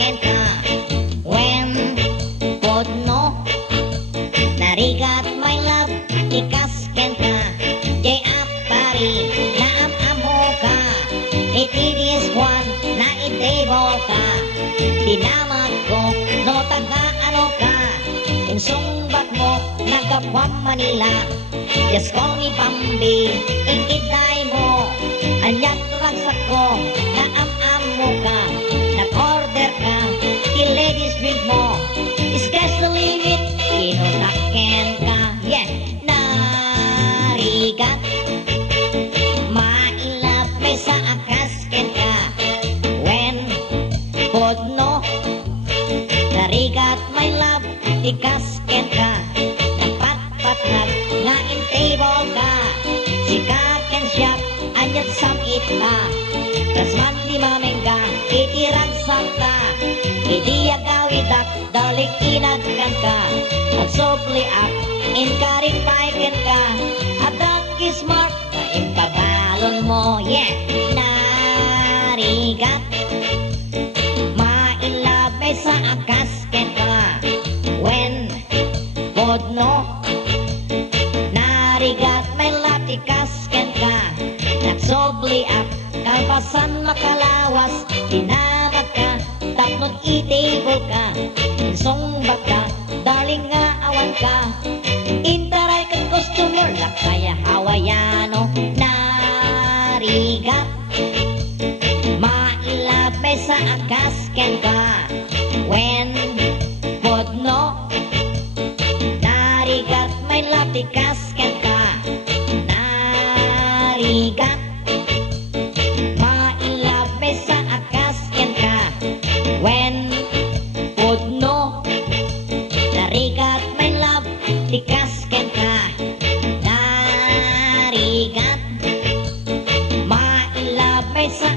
ikasken ka. When podno narigat my love, ikasken ka. Jay apari na am-amo ka. Itinis kwan na itable ka. Tinamag ko no taga-ano ka. Insungbat mo nagkapwam Manila. Just call me Bambi, ikitay mo. Anyag ragsak ko na am-amo ka. Nag-order ka, i-ladies drink mo. Sky's the limit, inunaken ka. Yeah, narigat mailap may sa akasken ka. When podno narigat my love, ikasken ka. Napatpatnag nga in table ka. Sikaken siya anyat samit ka. Tas man di mamengga itiragsak ka. Idi agawidak dalik inagkan ka. Magsukli ak inkaripaiken ka. Adak ismark na impagalon mo. Yeah, narigat mailabay sa akasken ka. When podno narigat may latikasken ka. Nagsobli ak kalpasan makalawas. Tinamag ka tapnon itable ka. Insungbat ka daling nga awan ka. Intaray kang customer na kaya hawayano. Narigat mailabay sa akasken ka. When podno narigat may latikasken ka. Narigat mailabay sa akasken ka. When podno narigat may latikasken ka. Narigat mailabay sa